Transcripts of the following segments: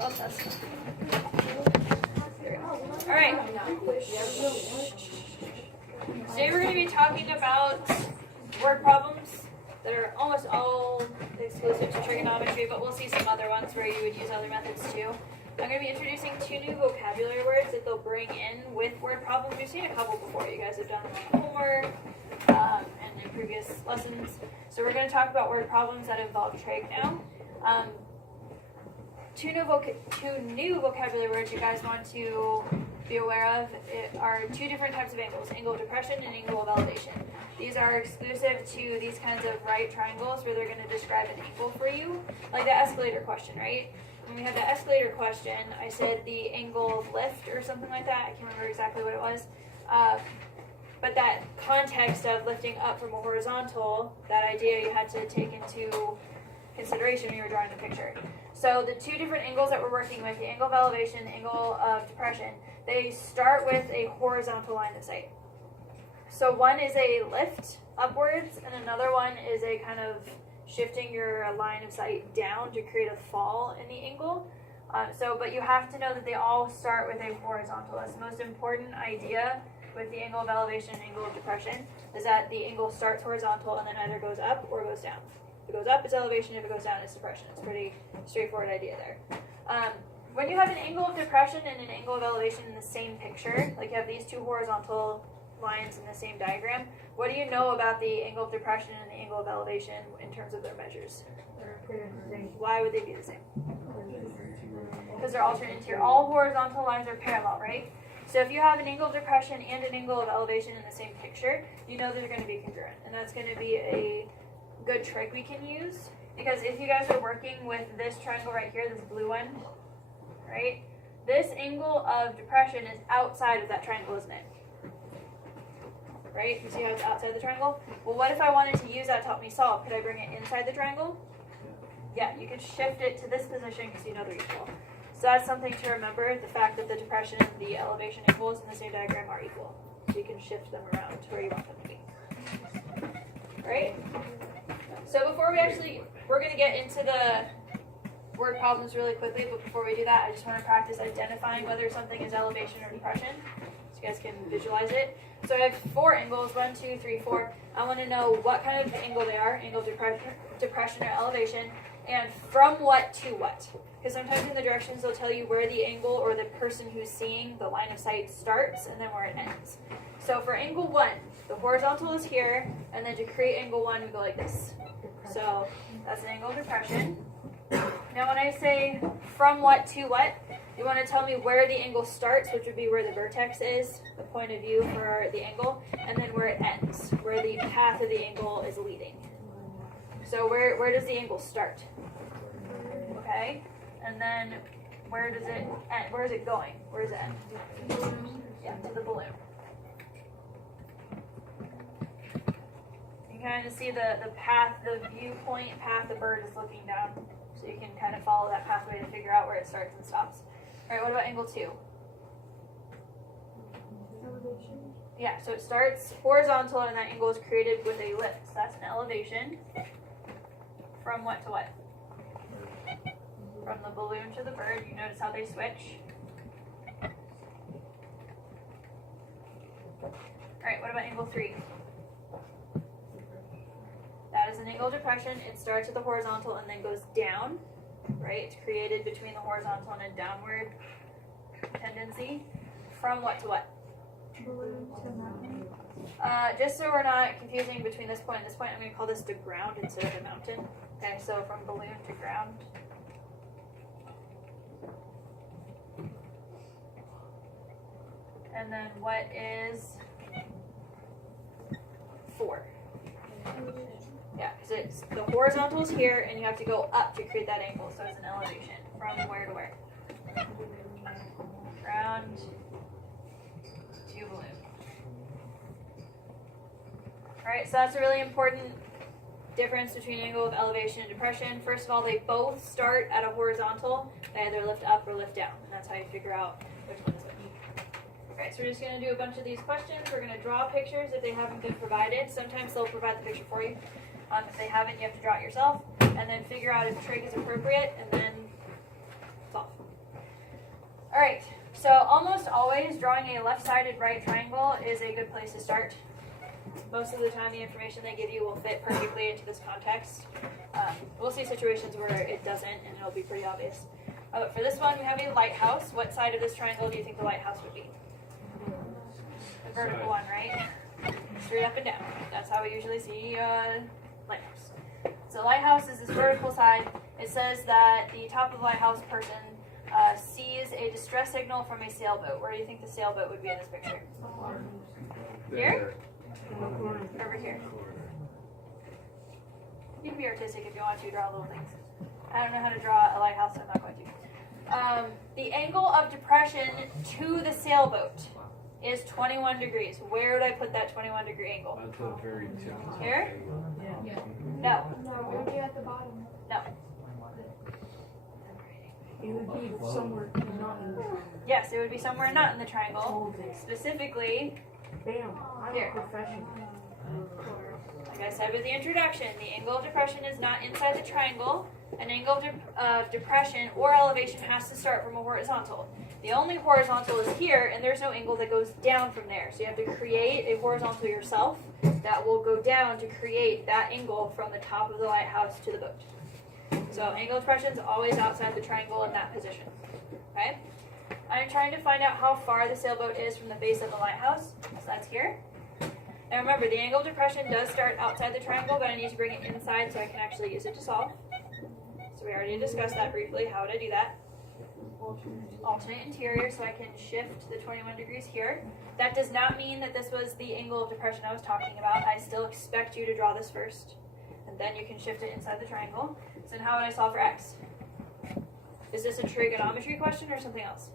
Oh, that's all right. Today we're going to be talking about word problems that are almost all exclusive to trigonometry, but we'll see some other ones where you would use other methods too. I'm going to be introducing 2 new vocabulary words that they'll bring in with word problems. We've seen a couple before. You guys have done them on homework and in previous lessons. So we're going to talk about word problems that involve trig now. 2 new vocabulary words you guys want to be aware of are 2 different types of angles, angle of depression and angle of elevation. These are exclusive to these kinds of right triangles where they're going to describe an angle for you, like the escalator question, right? When we had the escalator question, I said the angle of lift or something like that. I can't remember exactly what it was. But that context of lifting up from a horizontal, that idea you had to take into consideration when you were drawing the picture. So the 2 different angles that we're working with, the angle of elevation, angle of depression, they start with a horizontal line of sight. So one is a lift upwards, and another one is a kind of shifting your line of sight down to create a fall in the angle. But you have to know that they all start with a horizontal. That's the most important idea with the angle of elevation and angle of depression, is that the angle starts horizontal and then either goes up or goes down. If it goes up, it's elevation. If it goes down, it's depression. It's a pretty straightforward idea there. When you have an angle of depression and an angle of elevation in the same picture, like you have these 2 horizontal lines in the same diagram, what do you know about the angle of depression and the angle of elevation in terms of their measures? They're pretty much the same. Why would they be the same? Because they're alternate interior. All horizontal lines are parallel, right? So if you have an angle of depression and an angle of elevation in the same picture, you know they're going to be congruent. And that's going to be a good trick we can use. Because if you guys are working with this triangle right here, this blue one, right? This angle of depression is outside of that triangle, isn't it? Right? You see how it's outside the triangle? Well, what if I wanted to use that to help me solve? Could I bring it inside the triangle? Yeah, you could shift it to this position because you know they're equal. So that's something to remember, the fact that the depression and the elevation angles in the same diagram are equal. So you can shift them around to where you want them to be. Right? So before we're going to get into the word problems really quickly, but before we do that, I just want to practice identifying whether something is elevation or depression, so you guys can visualize it. So I have 4 angles, 1, 2, 3, 4. I want to know what kind of angle they are, angle of depression or elevation, and from what to what. Because sometimes in the directions they'll tell you where the angle or the person who's seeing the line of sight starts and then where it ends. So for angle 1, the horizontal is here, and then to create angle 1, we go like this. So that's an angle of depression. Now when I say from what to what, you want to tell me where the angle starts, which would be where the vertex is, the point of view for the angle, and then where it ends, where the path of the angle is leading. So where does the angle start? Okay, and then where does it end? Where is it going? Where does it end? Yeah, to the balloon. You can kind of see the path, the viewpoint path the bird is looking down. So you can kind of follow that pathway to figure out where it starts and stops. All right, what about angle 2? Elevation. Yeah, so it starts horizontal and that angle is created with a lift. So that's an elevation. From what to what? From the balloon to the bird. You notice how they switch. All right, what about angle 3? That is an angle of depression. It starts at the horizontal and then goes down, right? It's created between the horizontal and a downward tendency. From what to what? Balloon to mountain. Just so we're not confusing between this point and this point, I'm going to call this the ground instead of the mountain. Okay, so from balloon to ground. And then what is 4? Yeah, because it's the horizontal is here, and you have to go up to create that angle, so it's an elevation. From where to where? Ground to balloon. Alright, so that's a really important difference between angle of elevation and depression. First of all, they both start at a horizontal. They either lift up or lift down, and that's how you figure out which one is which. Alright, so we're just going to do a bunch of these questions. We're going to draw pictures if they haven't been provided. Sometimes they'll provide the picture for you. If they haven't, you have to draw it yourself. And then figure out if trig is appropriate, and then solve. Alright, so almost always drawing a left-sided right triangle is a good place to start. Most of the time the information they give you will fit perfectly into this context. We'll see situations where it doesn't and it'll be pretty obvious. But for this one, we have a lighthouse. What side of this triangle do you think the lighthouse would be? The vertical one, right? Straight up and down. That's how we usually see lighthouse. So lighthouse is this vertical side. It says that the top of the lighthouse person sees a distress signal from a sailboat. Where do you think the sailboat would be in this picture? Here? Over here. You can be artistic if you want to draw little things. I don't know how to draw a lighthouse, so I'm not going to. The angle of depression to the sailboat is 21 degrees. Where would I put that 21 degree angle? At the very top. Here? Yeah. No. No, it would be at the bottom. No. It would be somewhere not in the Yes, it would be somewhere not in the triangle. Specifically, Bam. I'm Here. a professional. like I said with the introduction, the angle of depression is not inside the triangle. An angle of depression or elevation has to start from a horizontal. The only horizontal is here, and there's no angle that goes down from there. So you have to create a horizontal yourself that will go down to create that angle from the top of the lighthouse to the boat. So angle of depression is always outside the triangle in that position. Okay? I'm trying to find out how far the sailboat is from the base of the lighthouse. So that's here. And remember, the angle of depression does start outside the triangle, but I need to bring it inside so I can actually use it to solve. So we already discussed that briefly. How would I do that? Alternate interior, so I can shift the 21 degrees here. That does not mean that this was the angle of depression I was talking about. I still expect you to draw this first, and then you can shift it inside the triangle. So then how would I solve for x? Is this a trigonometry question or something else?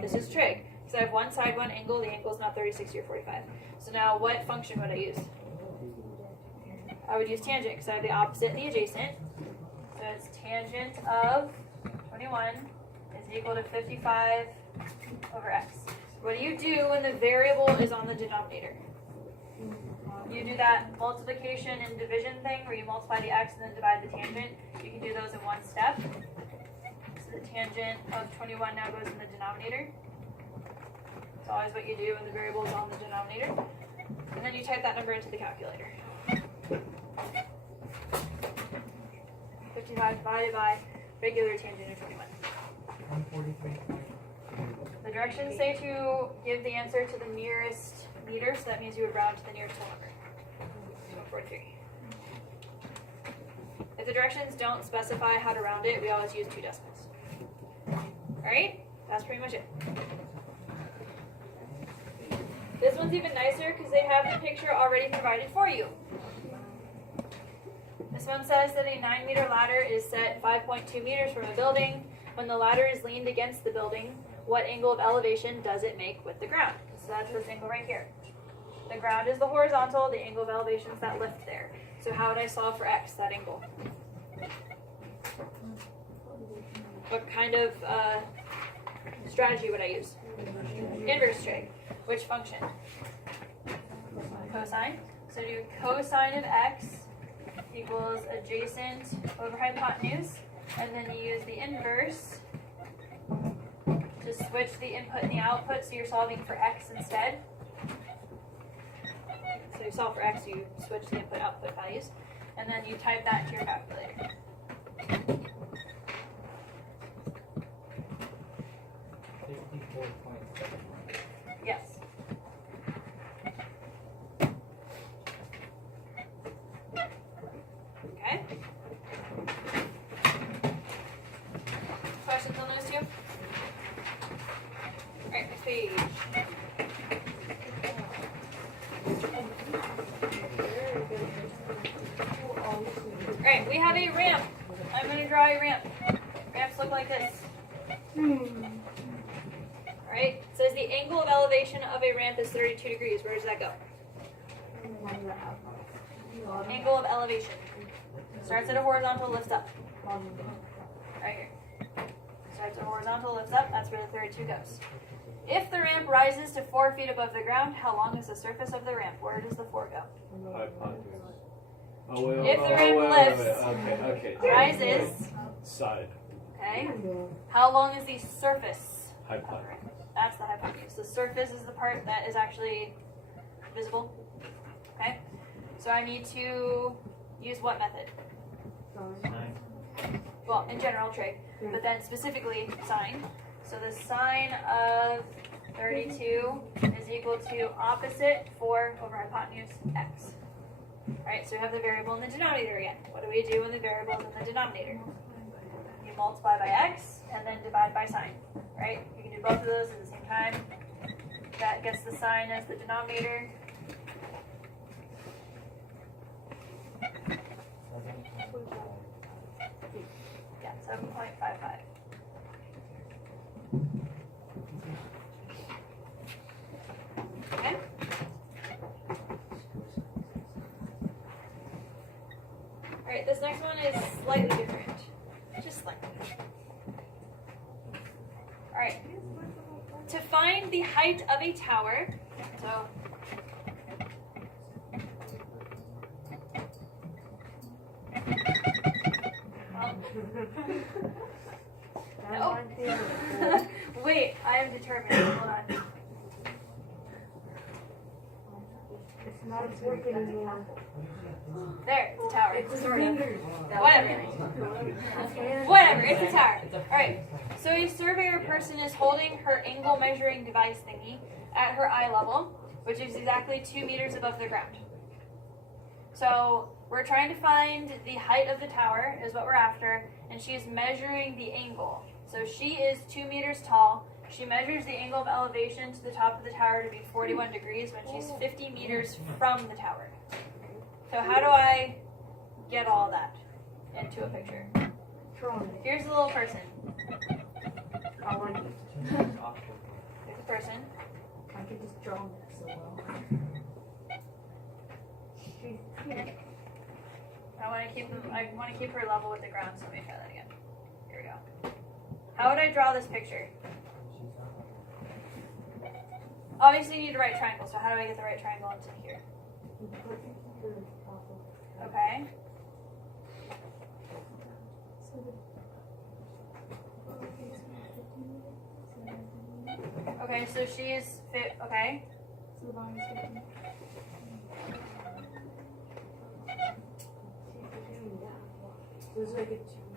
This is trig. Because I have one side, one angle. The angle is not 30, 60, or 45. So now what function would I use? I would use tangent because I have the opposite and the adjacent. So it's tangent of 21 is equal to 55 over x. What do you do when the variable is on the denominator? You do that multiplication and division thing where you multiply the x and then divide the tangent. You can do those in one step. So the tangent of 21 now goes in the denominator. It's always what you do when the variable is on the denominator. And then you type that number into the calculator. 55 divided by regular tangent of 21. 143. The directions say to give the answer to the nearest meter, so that means you would round to the nearest whole number. 143. If the directions don't specify how to round it, we always use 2 decimals. Alright? That's pretty much it. This one's even nicer because they have the picture already provided for you. This one says that a 9-meter ladder is set 5.2 meters from a building. When the ladder is leaned against the building, what angle of elevation does it make with the ground? So that's this angle right here. The ground is the horizontal, the angle of elevation is that lift there. So how would I solve for x, that angle? What kind of strategy would I use? Inverse trig. Which function? Cosine. So do cosine of x equals adjacent over hypotenuse, and then you use the inverse to switch the input and the output, so you're solving for x instead. So you solve for x, you switch the input-output values, and then you type that into your calculator. Yes. Okay. Questions on those two? Alright, next page. Alright, we have a ramp. I'm going to draw a ramp. Ramps look like this. Alright, it says the angle of elevation of a ramp is 32 degrees. Where does that go? Angle of elevation. Starts at a horizontal, lifts up. Right here. Starts at a horizontal, lifts up. That's where the 32 goes. If the ramp rises to 4 feet above the ground, how long is the surface of the ramp? Where does the 4 go? Hypotenuse. Oh, wait, If the ramp lifts, Okay. rises, Side. okay. How long is the surface Hypotenuse. That's the hypotenuse. The surface is the part that is actually visible. Okay? So I need to use what method? Well, in general, trig, but then specifically sine. So the sine of 32 is equal to opposite 4 over hypotenuse x. Alright, so we have the variable in the denominator again. What do we do when the variable is in the denominator? You multiply by x and then divide by sine. Right? You can do both of those at the same time. That gets the sine as the denominator. Yeah, 7.55. Okay. Alright, this next one is slightly different. Just slightly. Alright. To find the height of a tower, so no. Wait, I am determined. Hold on. It's not a fork anymore. There, it's a tower. It's fingers. Whatever. Whatever, it's a tower. Alright, so a surveyor person is holding her angle measuring device thingy at her eye level, which is exactly 2 meters above the ground. So we're trying to find the height of the tower, is what we're after, and she is measuring the angle. So she is 2 meters tall. She measures the angle of elevation to the top of the tower to be 41 degrees when she's 50 meters from the tower. So how do I get all that into a picture? Here's the little person. Here's the person. I could just draw that so well. She's cute. I want to keep her level with the ground, so let me try that again. Here we go. How would I draw this picture? Obviously you need a right triangle, so how do I get the right triangle into here? Okay. Okay, so she's fit. Okay.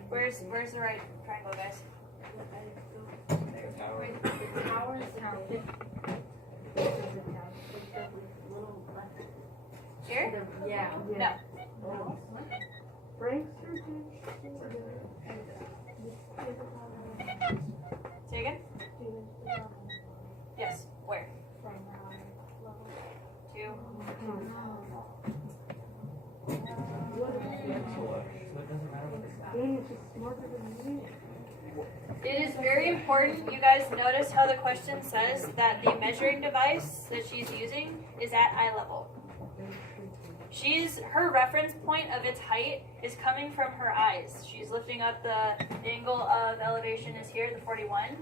Where's the right triangle, guys? Here? Yeah. No. Say again? Yes. Where? Two. It is very important you guys notice how the question says that the measuring device that she's using is at eye level. Her reference point of its height is coming from her eyes. She's lifting up the angle of elevation is here, the 41.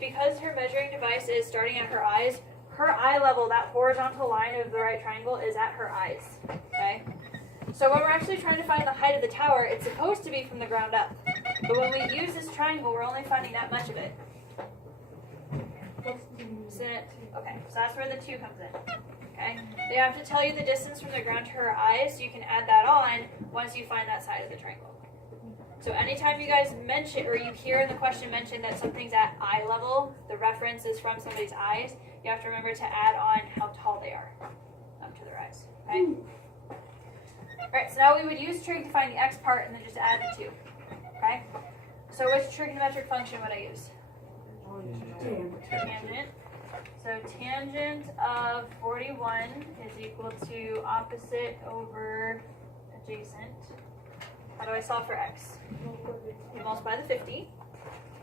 Because her measuring device is starting at her eyes, her eye level, that horizontal line of the right triangle, is at her eyes. Okay? So when we're actually trying to find the height of the tower, it's supposed to be from the ground up. But when we use this triangle, we're only finding that much of it. Okay, so that's where the 2 comes in. Okay? They have to tell you the distance from the ground to her eyes, so you can add that on once you find that side of the triangle. So anytime you guys mention, or you hear in the question mentioned that something's at eye level, the reference is from somebody's eyes, you have to remember to add on how tall they are up to their eyes. Okay? Alright, so now we would use trig to find the x part and then just add the 2. Okay? So which trigonometric function would I use? Tangent. So tangent of 41 is equal to opposite over adjacent. How do I solve for x? You multiply the 50.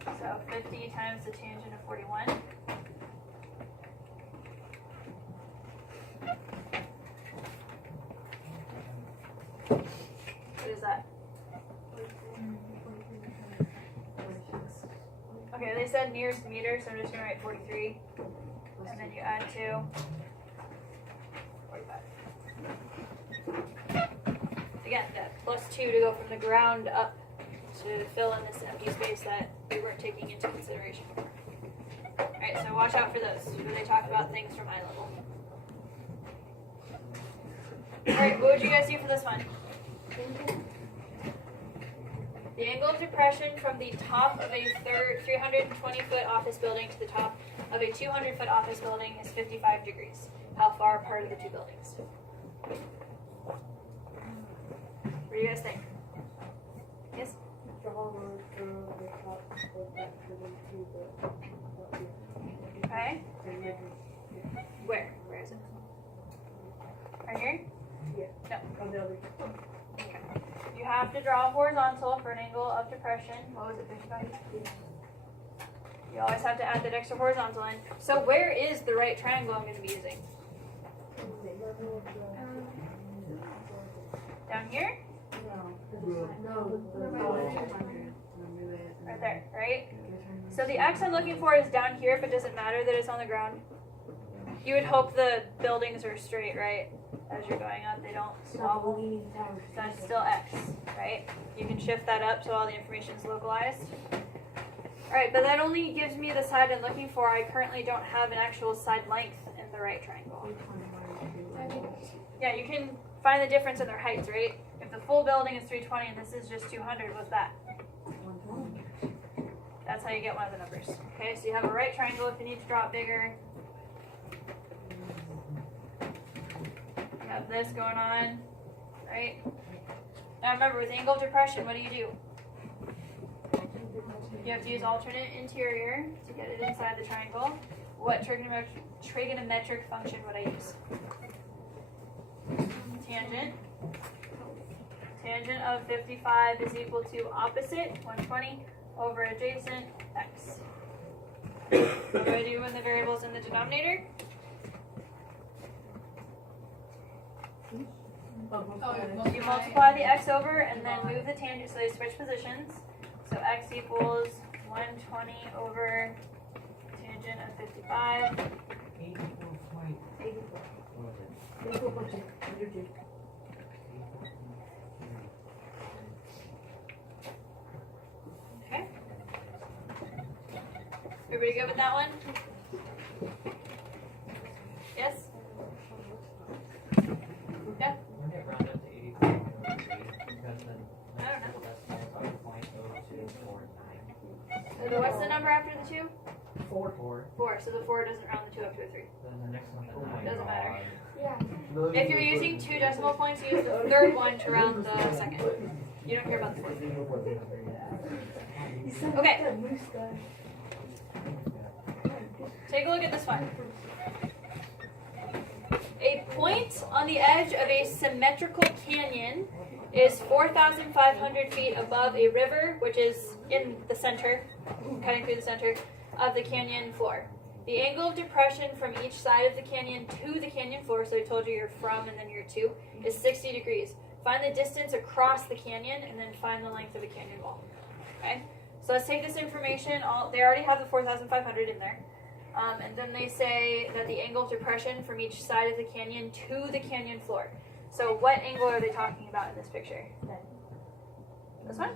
So 50 times the tangent of 41. What is that? Okay, they said nearest meter, so I'm just going to write 43. And then you add 2. 45. Again, that plus 2 to go from the ground up to fill in this empty space that we weren't taking into consideration before. Alright, so watch out for those when they talk about things from eye level. Alright, what would you guys do for this one? The angle of depression from the top of a 320-foot office building to the top of a 200-foot office building is 55 degrees. How far apart are the two buildings? What do you guys think? Yes? Okay. Where? Where is it? Right here? Yeah. No. On the other. Okay. You have to draw horizontal for an angle of depression. What was it, 55? You always have to add that extra horizontal in. So where is the right triangle I'm going to be using? Down here? Right there, right? So the X I'm looking for is down here, but does it matter that it's on the ground? You would hope the buildings are straight, right? As you're going up, they don't wobble. That's still X, right? You can shift that up so all the information is localized. Alright, but that only gives me the side I'm looking for. I currently don't have an actual side length in the right triangle. Yeah, you can find the difference in their heights, right? If the full building is 320 and this is just 200, what's that? That's how you get one of the numbers. Okay, so you have a right triangle if you need to draw it bigger. You have this going on, right? Now remember, with angle of depression, what do? You have to use alternate interior to get it inside the triangle. What trigonometric function would I use? Tangent. Tangent of 55 is equal to opposite, 120, over adjacent, x. What do I do when the variable's in the denominator? You multiply the x over and then move the tangent so they switch positions. So x equals 120 over tangent of 55. Okay. Everybody good with that one? Yes? Yeah? Wouldn't it round up to 84.3? Because then I don't know. that's 5.0249. So what's the number after the 2? 4. 4. So the 4 doesn't round the 2 up to a 3. Then the next one. Doesn't matter. Yeah. If you're using 2 decimal points, use the third one to round the second. You don't care about the fourth. Okay. Take a look at this one. A point on the edge of a symmetrical canyon is 4,500 feet above a river, which is in the center, cutting through the center of the canyon floor. The angle of depression from each side of the canyon to the canyon floor, so I told you you're from and then you're to, is 60 degrees. Find the distance across the canyon and then find the length of the canyon wall. Okay? So let's take this information, they already have the 4,500 in there. And then they say that the angle of depression from each side of the canyon to the canyon floor. So what angle are they talking about in this picture? This one?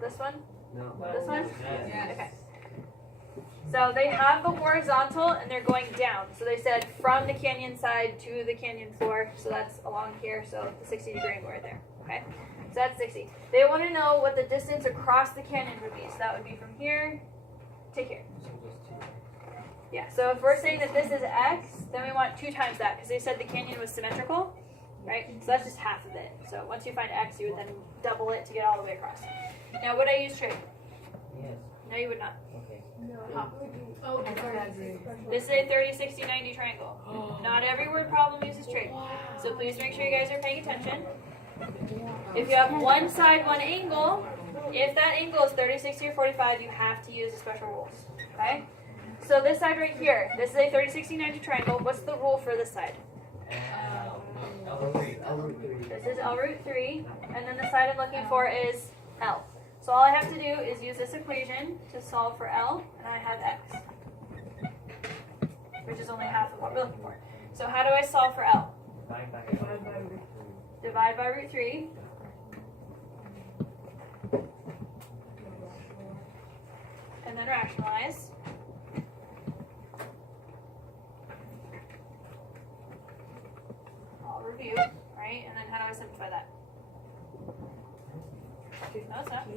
This one? This one? Yes. Okay. So they have the horizontal and they're going down. So they said from the canyon side to the canyon floor. So that's along here. So the 60-degree angle right there. Okay. So that's 60. They want to know what the distance across the canyon would be. So that would be from here to here. Yeah. So if we're saying that this is x, then we want 2 times that because they said the canyon was symmetrical, right? So that's just half of it. So once you find x, you would then double it to get all the way across. Now, would I use trig? Yes. No, you would not. Okay. Oh, This is a 30, 60, 90 triangle. Not every word problem uses trig. So please make sure you guys are paying attention. If you have one side, one angle, if that angle is 30, 60, or 45, you have to use the special rules. Okay? So this side right here, this is a 30, 60, 90 triangle. What's the rule for this side? This is L root 3. And then the side I'm looking for is L. So all I have to do is use this equation to solve for L, and I have x, which is only half of what we're looking for. So how do I solve for L? Divide by root 3. And and then rationalize. I'll review, right? And then how do I simplify that? No, it's not.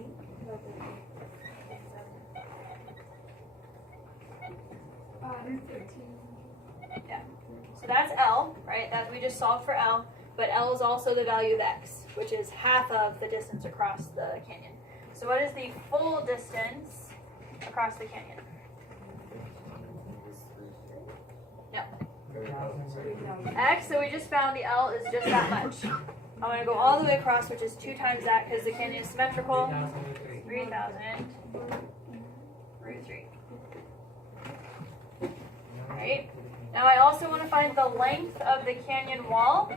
Yeah. So that's L, right? That we just solved for L, but L is also the value of X, which is half of the distance across the canyon. So what is the full distance across the canyon? No. X, so we just found the L is just that much. I'm going to go all the way across, which is 2 times that because the canyon is symmetrical. 3,000 root 3. Right? Now I also want to find the length of the canyon wall,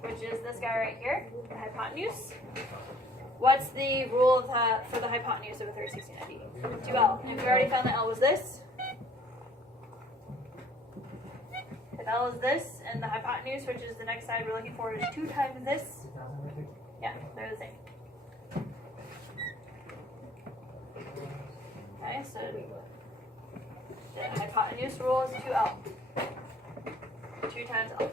which is this guy right here, the hypotenuse. What's the rule of for the hypotenuse of a 360 90? 2L. And we already found that L was this. If L is this, and the hypotenuse, which is the next side we're looking for, is 2 times this. Yeah, they're the same. Okay, so the hypotenuse rule is 2L. 2 times L.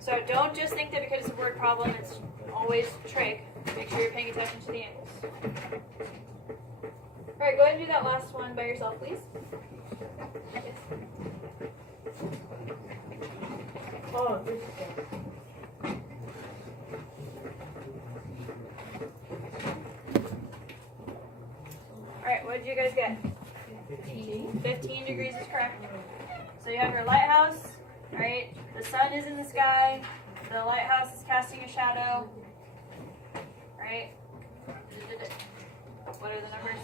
So don't just think that because it's a word problem, it's always trig. Make sure you're paying attention to the angles. Alright, go ahead and do that last one by yourself, please. Yes. Oh, this is Alright, what did you guys get? 15. 15 degrees is correct. So you have your lighthouse, right? The sun is in the sky. The lighthouse is casting a shadow, right? What are the numbers?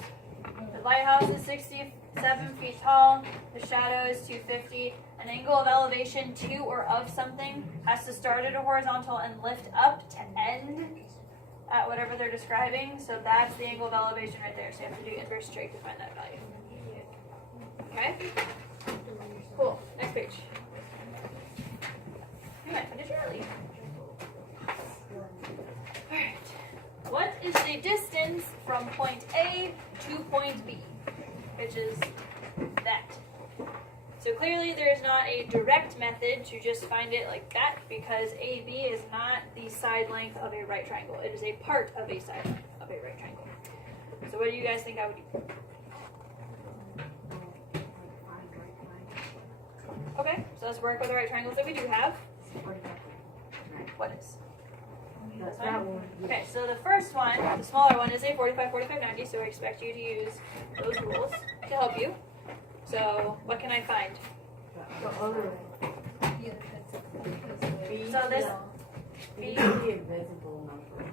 The lighthouse is 67 feet tall. The shadow is 250. An angle of elevation to or of something has to start at a horizontal and lift up to end at whatever they're describing. So that's the angle of elevation right there. So you have to do inverse trig to find that value. Okay? Cool. Next page. We might finish early. Alright. What is the distance from point A to point B? Which is that. So clearly there's not a direct method to just find it like that because AB is not the side length of a right triangle. It is a part of a side length of a right triangle. So what do you guys think I would do? Okay, so let's work with the right triangles that we do have. What is? This one? Okay, so the first one, the smaller one, is a 45, 45, 90, so I expect you to use those rules to help you. So, what can I find? the other B. So this B B, is the invisible number.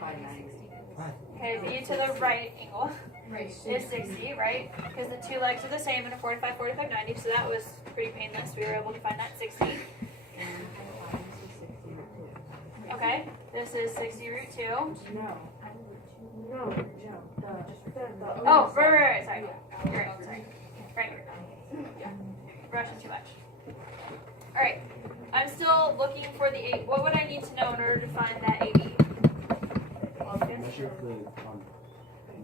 By 90. okay, B to the right angle is 60, right? Because the two legs are the same in a 45, 45, 90, so that was pretty painless. We were able to find that 60. Okay, this is 60 root 2. No. Oh, right, sorry. You're right, sorry. Right. Yeah, rushing too much. Alright, I'm still looking for the A. What would I need to know in order to find that AB? Measure the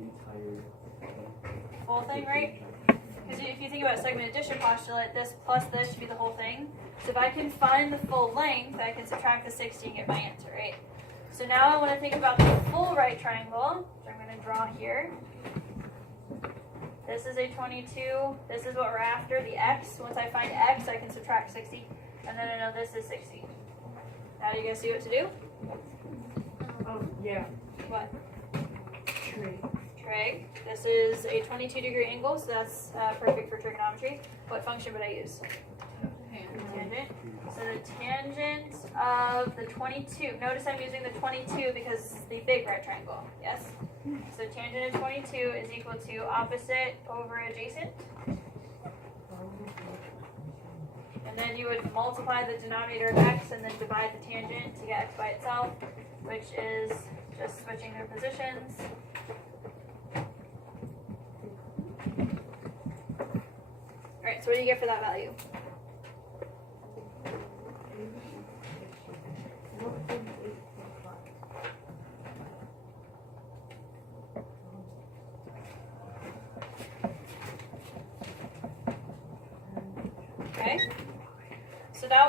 entire Whole thing, right? Because if you think about segment addition postulate, this plus this should be the whole thing. So if I can find the full length, I can subtract the 60 and get my answer, right? So now I want to think about the full right triangle, which I'm going to draw here. This is a 22. This is what we're after, the x. Once I find x, I can subtract 60. And then I know this is 60. Now do you guys see what to do? Oh, yeah. What? Tree. Trig. This is a 22-degree angle, so that's perfect for trigonometry. What function would I use? Tangent. So the tangent of the 22. Notice I'm using the 22 because it's the big right triangle. Yes? So tangent of 22 is equal to opposite over adjacent. And then you would multiply the denominator of x and then divide the tangent to get x by itself, which is just switching their positions. Alright, so what do you get for that value?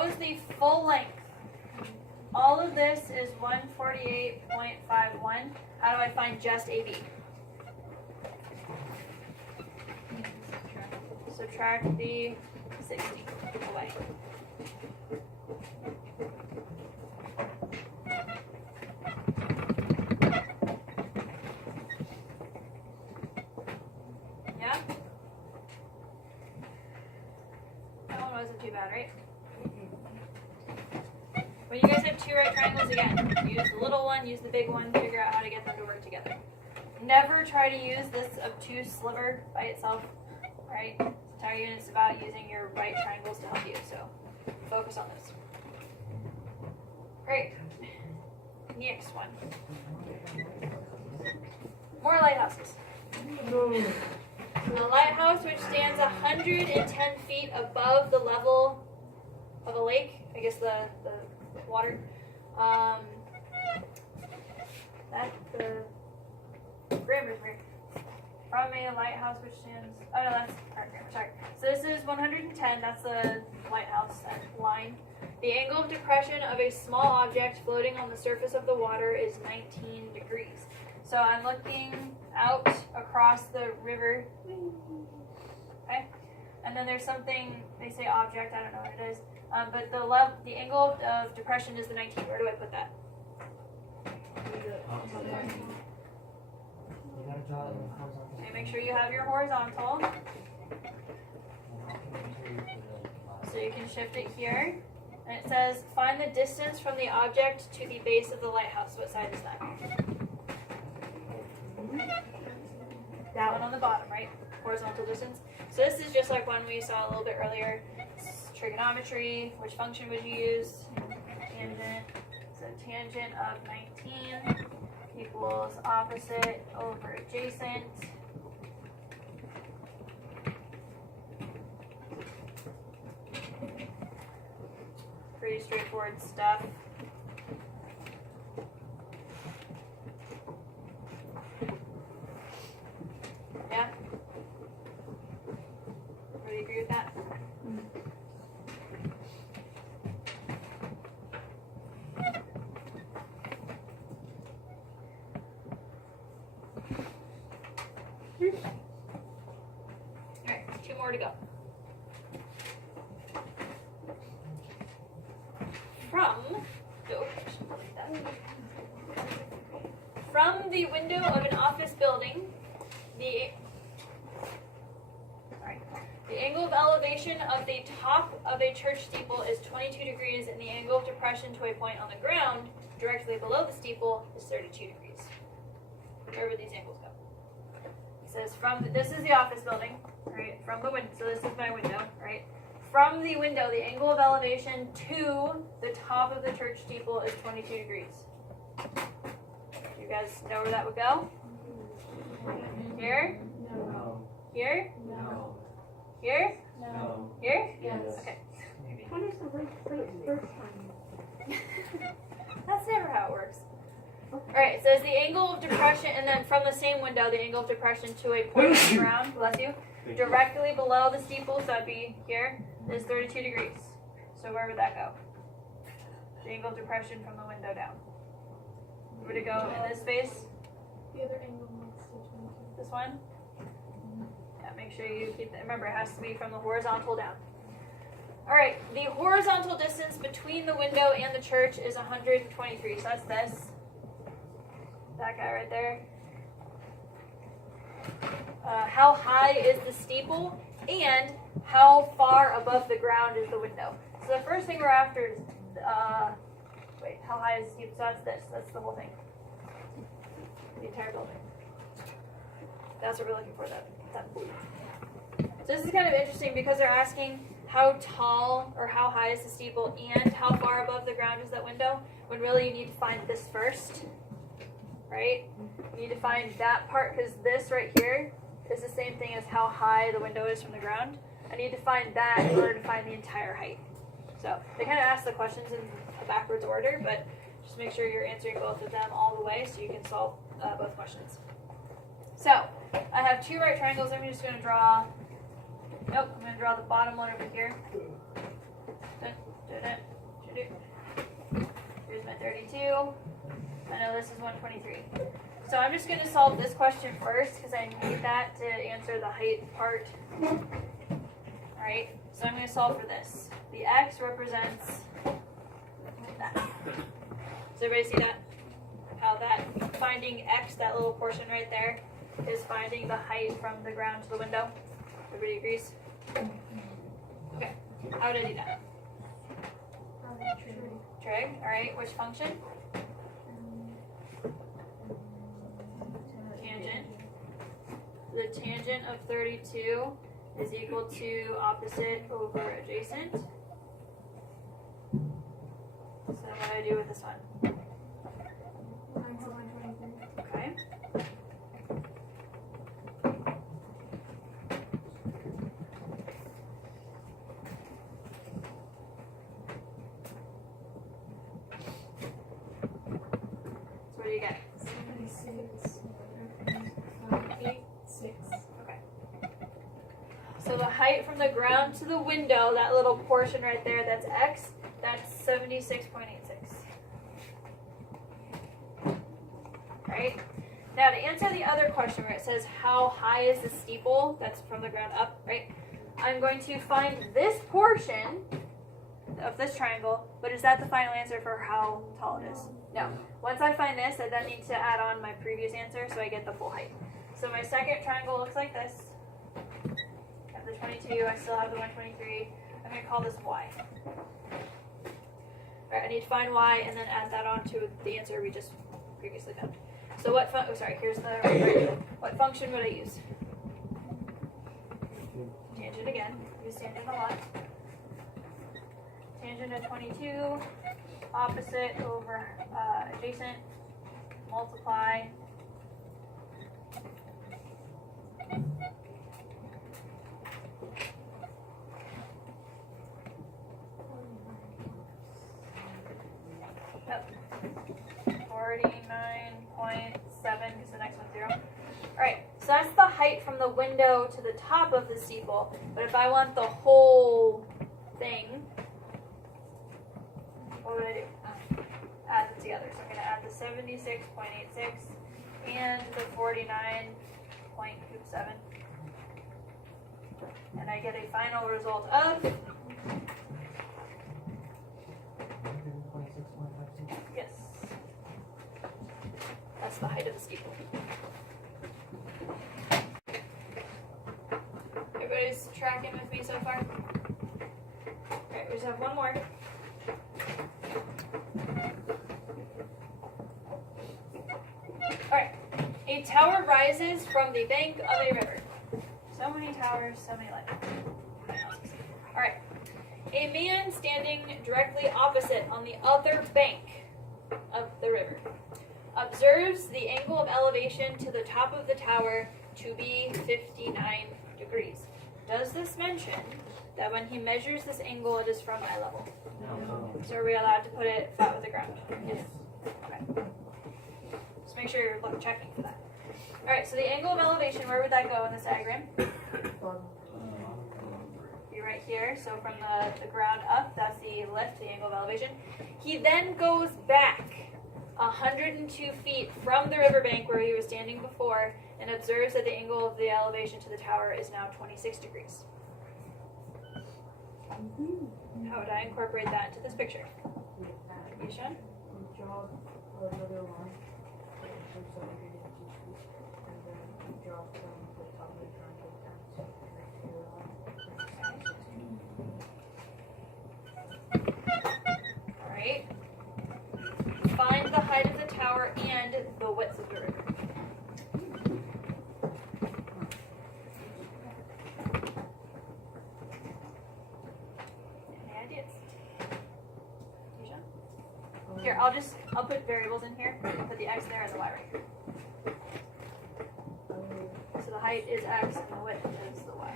How is the full length? All of this is 148.51. How do I find just AB? Subtract the 60 away. Yeah? That one wasn't too bad, right? When you guys have two right triangles, again, use the little one, use the big one, figure out how to get them to work together. Never try to use this obtuse sliver by itself, right? This entire unit is about using your right triangles to help you, so focus on this. Great. Next one. More lighthouses. A lighthouse which stands 110 feet above the level of a lake, I guess the water. That's the grammar's weird. From a lighthouse which stands, oh no, that's correct grammar, sorry. So this is 110, that's the lighthouse line. The angle of depression of a small object floating on the surface of the water is 19 degrees. So I'm looking out across the river, okay? And then there's something, they say object, I don't know what it is. But the angle of depression is the 19. Where do I put that? You gotta draw it in horizontal. Okay, make sure you have your horizontal. So you can shift it here. And it says, find the distance from the object to the base of the lighthouse. What side is that? That one on the bottom, right? Horizontal distance. So this is just like one we saw a little bit earlier. It's trigonometry. Which function would you use? Tangent. So tangent of 19 equals opposite over adjacent. Pretty straightforward stuff. Yeah? Everybody agree with that? Alright, two more to go. From the window of an office building, the angle of elevation of the top of a church steeple is 22 degrees, and the angle of depression to a point on the ground directly below the steeple is 32 degrees. Wherever these angles go. It says this is the office building, right? From the window, so this is my window, right? From the window, the angle of elevation to the top of the church steeple is 22 degrees. You guys know where that would go? Here? No. Here? No. Here? No. Here? Yes. Okay. How does the right first time? That's never how it works. Alright, it says the angle of depression, and then from the same window, the angle of depression to a point on the ground, bless you, Thank you. directly below the steeple, so that'd be here, is 32 degrees. So where would that go? The angle of depression from the window down. Would it go in this space? The other angle next to 22. This one? Yeah, make sure you keep that. Remember, it has to be from the horizontal down. Alright, the horizontal distance between the window and the church is 123, so that's this. That guy right there. How high is the steeple, and how far above the ground is the window? So the first thing we're after is, how high is the steeple? So that's this. That's the whole thing. The entire building. That's what we're looking for, that blue. So this is kind of interesting because they're asking how tall or how high is the steeple and how far above the ground is that window, when really you need to find this first. Right? You need to find that part, because this right here is the same thing as how high the window is from the ground. I need to find that in order to find the entire height. So they kind of ask the questions in a backwards order, but just make sure you're answering both of them all the way so you can solve both questions. So I have two right triangles. I'm just going to draw, I'm going to draw the bottom one over here. Here's my 32. I know this is 123. So I'm just going to solve this question first because I need that to answer the height part. Alright, so I'm going to solve for this. The x represents that. Does everybody see that? How that finding x, that little portion right there, is finding the height from the ground to the window? Everybody agrees? Okay, how did I do that? Trig, alright, which function? Tangent. The tangent of 32 is equal to opposite over adjacent. So what do I do with this one? Okay. So what do you get? 76. Okay. So the height from the ground to the window, that little portion right there, that's x, that's 76.86. Right? Now to answer the other question where it says how high is the steeple, that's from the ground up, right? I'm going to find this portion of this triangle, but is that the final answer for how tall it is? No. Once I find this, I then need to add on my previous answer so I get the full height. So my second triangle looks like this. I have the 22, I still have the 123. I'm going to call this y. Alright, I need to find y and then add that on to the answer we just previously found. So what here's the what function would I use? Tangent again. Use tangent a lot. Tangent of 22, opposite over adjacent, multiply. Yep. 49.7 because the next one's 0. Alright, so that's the height from the window to the top of the steeple. But if I want the whole thing, what would I do? Add them together. So I'm going to add the 76.86 and the 49.27. And I get a final result of 126.56. yes. That's the height of the steeple. Everybody's tracking with me so far? Alright, we just have one more. Alright. A tower rises from the bank of a river. So many towers, so many lights. Alright. A man standing directly opposite on the other bank of the river observes the angle of elevation to the top of the tower to be 59 degrees. Does this mention that when he measures this angle it is from eye level? No. So are we allowed to put it flat with the ground? Yes. Okay. Just make sure you're checking for that. Alright, so the angle of elevation, where would that go in this diagram? Be right here. So from the ground up, that's the lift, the angle of elevation. He then goes back 102 feet from the riverbank where he was standing before and observes that the angle of the elevation to the tower is now 26 degrees. How would I incorporate that into this picture? Yishan? Draw another line from 70 to 2 feet, and then draw from the top of the triangle down to Alright. Find the height of the tower and the width of the river. Any ideas? Yishan? Here, I'll put variables in here. I'll put the x there and the y right here. So the height is x and the width is the y.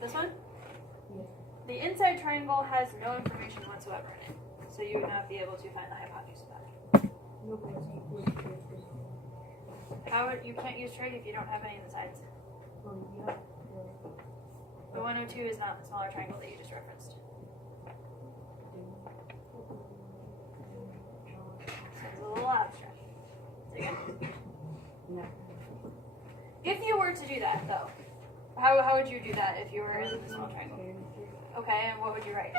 This one? Yeah. The inside triangle has no information whatsoever in it. So you would not be able to find the hypotenuse of that. You can't use trig if you don't have any of the sides. Well, yeah. The 102 is not the smaller triangle that you just referenced. So it's a little abstract. So again, No. if you were to do that though, how would you do that if you were in the small triangle? Okay, and what would you write?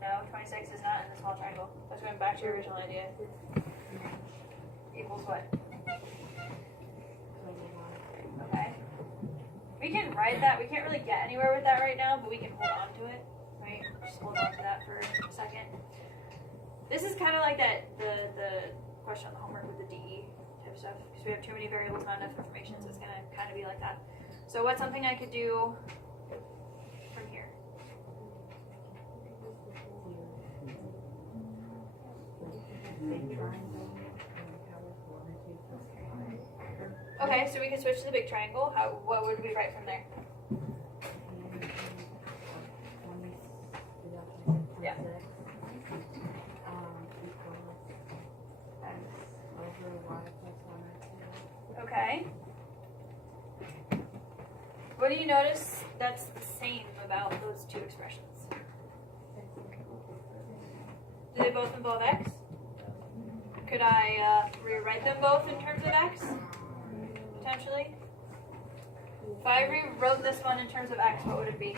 No, 26 is not in the small triangle. That's going back to your original idea. Equals what? Okay. We can write that. We can't really get anywhere with that right now, but we can hold on to it. Right? Just hold on to that for a second. This is kind of like that the question on the homework with the DE type stuff, because we have too many variables, not enough information, so it's going to kind of be like that. So what's something I could do from here? Okay, so we can switch to the big triangle. What would we write from there? Yeah. Okay. What do you notice that's the same about those two expressions? Do they both involve x? Could I rewrite them both in terms of x? Potentially? If I rewrote this one in terms of x, what would it be?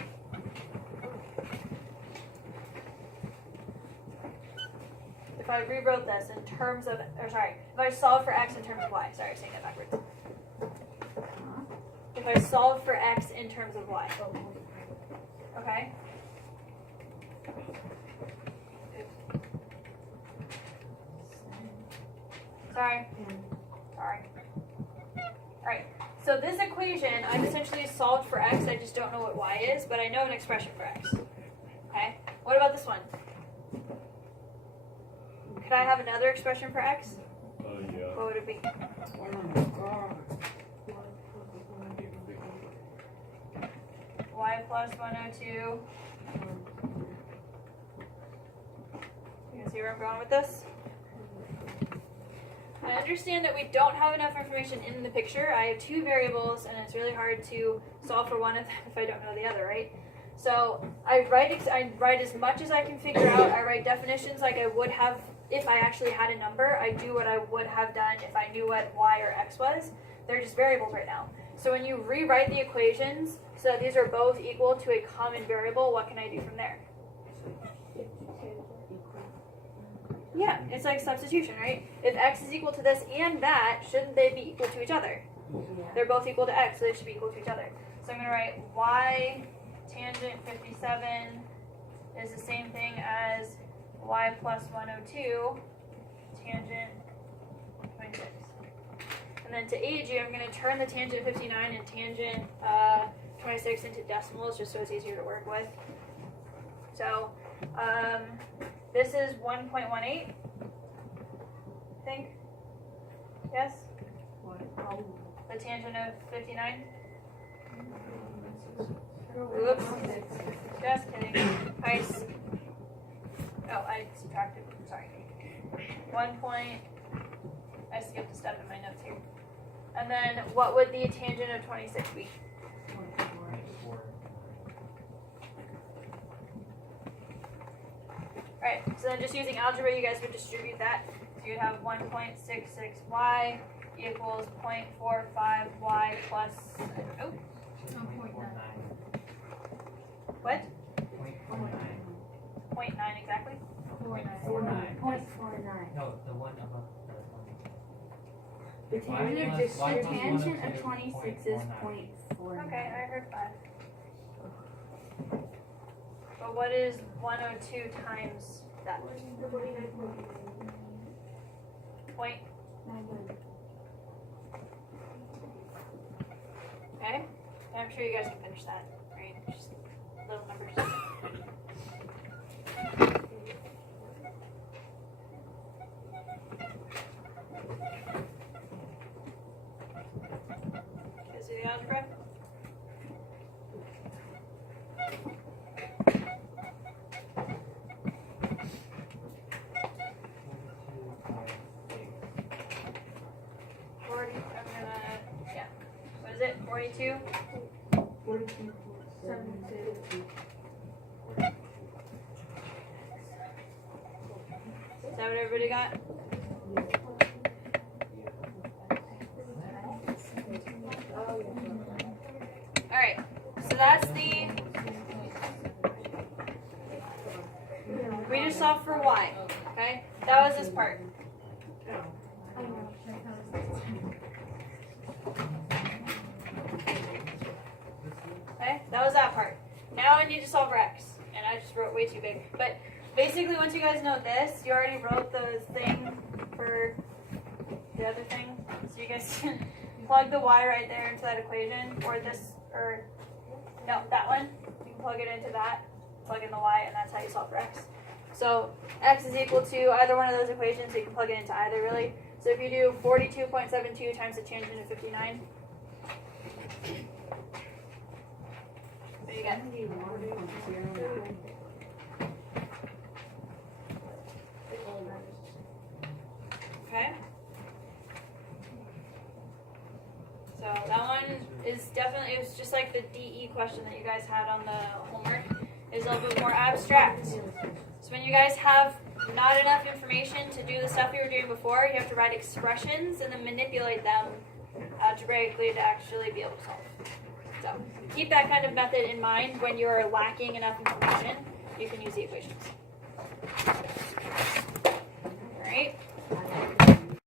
If I rewrote this in terms of, if I solved for x in terms of y. Sorry, I'm saying that backwards. If I solved for x in terms of y. Okay? Sorry. Alright, so this equation, I've essentially solved for x, I just don't know what y is, but I know an expression for x. Okay? What about this one? Could I have another expression for x? Yeah. What would it be? Y plus 102. You can see where I'm going with this? I understand that we don't have enough information in the picture. I have two variables, and it's really hard to solve for one of them if I don't know the other, right? So I write as much as I can figure out. I write definitions like I would have if I actually had a number. I do what I would have done if I knew what y or x was. They're just variables right now. So when you rewrite the equations, so these are both equal to a common variable, what can I do from there? Yeah, it's like substitution, right? If x is equal to this and that, shouldn't they be equal to each other? They're both equal to x, so they should be equal to each other. So I'm going to write y tangent 57 is the same thing as y plus 102 tangent 26. And then to aid you, I'm going to turn the tangent 59 and tangent 26 into decimals just so it's easier to work with. So this is 1.18, I think. Yes? The tangent of 59? Oops. Just kidding. I subtracted. Sorry. 1 point. I skipped a step in my notes here. And then what would the tangent of 26 be? Alright, so then just using algebra, you guys would distribute that. So you'd have 1.66y equals 0.45y plus, oh, 1.9. what? 0.49. 0.9 exactly? 0.49. 0.49. No, the one above the one. The Y tangent plus of 102, 26 is 0.49. 0.49. Okay, I heard 5. But what is 102 times that? Point. Okay, I'm sure you guys can finish that, right? Just little numbers. Guys do the algebra? that what everybody got? Alright, so that's the, we just solved for y, okay? That was this part. Okay, that was that part. Now I need to solve for x, and I just wrote way too big. But basically, once you guys know this, you already wrote the thing for the other thing. So you guys can plug the y right there into that equation, or this, or no, that one. You can plug it into that, plug in the y, and that's how you solve for x. So x is equal to either one of those equations, so you can plug it into either really. So if you do 42.72 times the tangent of 59, what do you get? Okay. So that one is definitely, it's just like the DE question that you guys had on the homework, is a little bit more abstract. So when you guys have not enough information to do the stuff you were doing before, you have to write expressions and then manipulate them algebraically to actually be able to solve. So keep that kind of method in mind when you're lacking enough information. You can use the equations. All right.